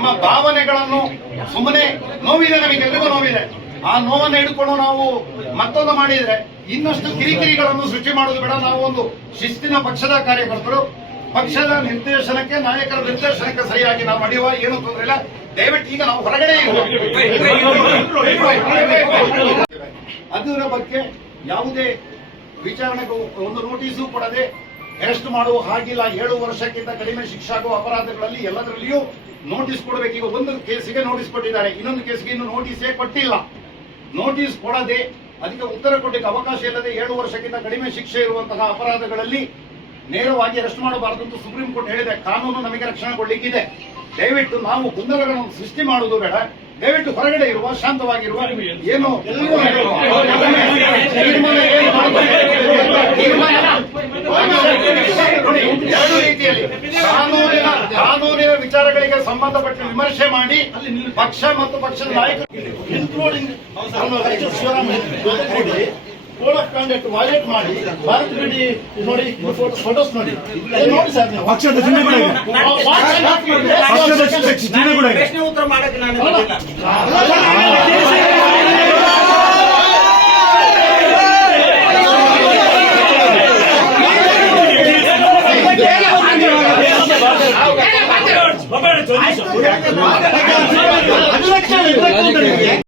ನಮ್ಮ ಭಾವನೆಗಳನ್ನು ಸುಮ್ಮನೆ ನೋವಿದೆ, ನಮಗೆಲ್ಲರಿಗೂ ನೋವಿದೆ. ಆ ನೋವನ್ನು ಹಿಡ್ಕೊಂಡು ನಾವು ಮತ್ತೊಂದು ಮಾಡಿದ್ರೆ ಇನ್ನಷ್ಟು ಕಿರಿಕಿರಿಗಳನ್ನು ಸೃಷ್ಟಿ ಮಾಡೋದು ಬೇಡ. ನಾವು ಒಂದು ಶಿಸ್ತಿನ ಪಕ್ಷದ ಕಾರ್ಯಕರ್ತರು, ಪಕ್ಷದ ನಿರ್ದೇಶನಕ್ಕೆ, ನಾಯಕರ ನಿರ್ದೇಶನಕ್ಕೆ ಸರಿಯಾಗಿ ನಾವು ನಡೆಯುವ, ಏನು ತೊಂದರೆ ಇಲ್ಲ. ದಯವಿಟ್ಟು ಈಗ ನಾವು ಹೊರಗಡೆ ಅದರ ಬಗ್ಗೆ ಯಾವುದೇ ವಿಚಾರಣೆಗೂ ಒಂದು ನೋಟಿಸು ಕೊಡದೆ ಅರೆಸ್ಟ್ ಮಾಡುವ ಹಾಗಿಲ್ಲ. 7 ವರ್ಷಕ್ಕಿಂತ ಕಡಿಮೆ ಶಿಕ್ಷೆ ಆಗುವ ಅಪರಾಧಗಳಲ್ಲಿ ಎಲ್ಲದರಲ್ಲಿಯೂ ನೋಟಿಸ್ ಕೊಡಬೇಕು. ಈಗ ಒಂದು ಕೇಸಿಗೆ ನೋಟಿಸ್ ಕೊಟ್ಟಿದ್ದಾರೆ, ಇನ್ನೊಂದು ಕೇಸಿಗೆ ಇನ್ನು ನೋಟಿಸೇ ಕೊಟ್ಟಿಲ್ಲ. ನೋಟಿಸ್ ಕೊಡದೆ ಅದಕ್ಕೆ ಉತ್ತರ ಕೊಡಲಿಕ್ಕೆ ಅವಕಾಶ ಇಲ್ಲದೆ 7 ವರ್ಷಕ್ಕಿಂತ ಕಡಿಮೆ ಶಿಕ್ಷೆ ಇರುವಂತಹ ಅಪರಾಧಗಳಲ್ಲಿ ನೇರವಾಗಿ ಅರೆಸ್ಟ್ ಮಾಡಬಾರದು ಅಂತ ಸುಪ್ರೀಂ ಕೋರ್ಟ್ ಹೇಳಿದೆ. ಕಾನೂನು ನಮಗೆ ರಕ್ಷಣೆ ಕೊಡ್ಲಿಕ್ಕಿದೆ. ದಯವಿಟ್ಟು ನಾವು ಗೊಂದಲಗಳನ್ನು ಸೃಷ್ಟಿ ಮಾಡುವುದು ಬೇಡ. ದಯವಿಟ್ಟು ಹೊರಗಡೆ ಇರುವ, ಶಾಂತವಾಗಿರುವ, ಏನು ಎರಡು ರೀತಿಯಲ್ಲಿ ಕಾನೂನಿನ ವಿಚಾರಗಳಿಗೆ ಸಂಬಂಧಪಟ್ಟ ವಿಮರ್ಶೆ ಮಾಡಿ ಪಕ್ಷ ಮತ್ತು ಪಕ್ಷದ ನಾಯಕರು including code of conduct violate ಮಾಡಿ ಭಾರತ್ ಬಿಡಿ ನೋಡಿ, ಫೋಟೋಸ್ ನೋಡಿ ನೋಡಿ ಸರ್. ನೀವು ಪಕ್ಷದ ಪ್ರಶ್ನೆ ಉತ್ತರ ಮಾಡಕ್ಕೆ ನಾನು ಅಧ್ಯಕ್ಷ